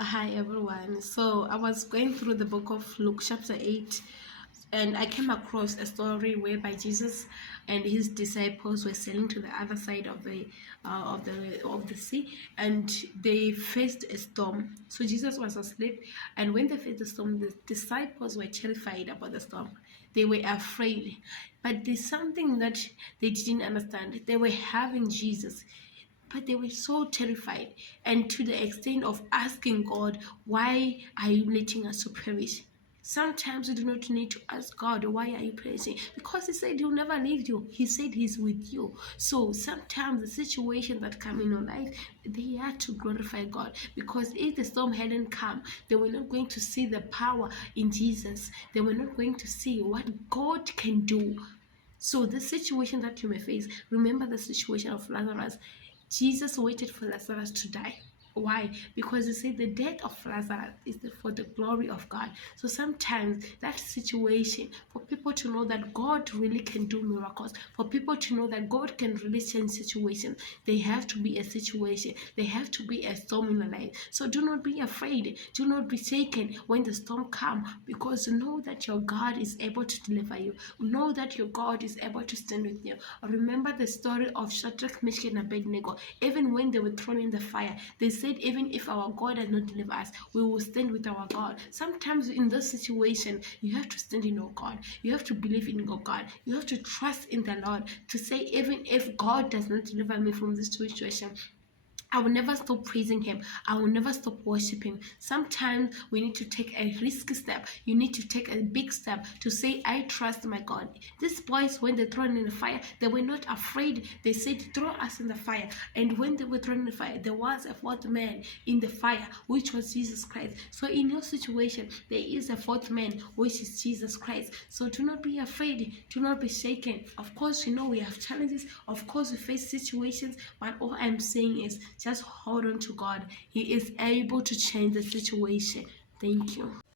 Hi everyone. So I was going through the book of Luke chapter 8, and I came across a story whereby Jesus and his disciples were sailing to the other side of the sea, and they faced a storm. So Jesus was asleep, and when they faced the storm, the disciples were terrified about the storm. They were afraid, but there's something that they didn't understand. They were having Jesus, but they were so terrified, and to the extent of asking God, why are you letting us to perish? Sometimes we do not need to ask God, why are you perishing? Because he said he'll never leave you. He said he's with you. So sometimes the situations that come in your life, they have to glorify God. Because if the storm hadn't come, they were not going to see the power in Jesus. They were not going to see what God can do. So the situation that you may face, remember the situation of Lazarus. Jesus waited for Lazarus to die. Why? Because he said the death of Lazarus is for the glory of God. So sometimes that situation, for people to know that God really can do miracles, for people to know that God can really change situations, they have to be a situation, they have to be a storm in the life. So do not be afraid, do not be shaken when the storm comes, because know that your God is able to deliver you. Know that your God is able to stand with you. Remember the story of Shadrach, Meshach, and Abednego. Even when they were thrown in the fire, they said, even if our God does not deliver us, we will stand with our God. Sometimes in this situation, you have to stand in your God. You have to believe in your God. You have to trust in the Lord to say, even if God does not deliver me from this situation, I will never stop praising him. I will never stop worshiping. Sometimes we need to take a risky step. You need to take a big step to say, I trust my God. These boys, when they thrown in the fire, they were not afraid. They said, throw us in the fire. And when they were thrown in the fire, there was a fourth man in the fire, which was Jesus Christ. So in your situation, there is a fourth man, which is Jesus Christ. So do not be afraid. Do not be shaken. Of course, we have challenges. Of course, we face situations. But all I'm saying is, just hold on to God. He is able to change the situation. Thank you.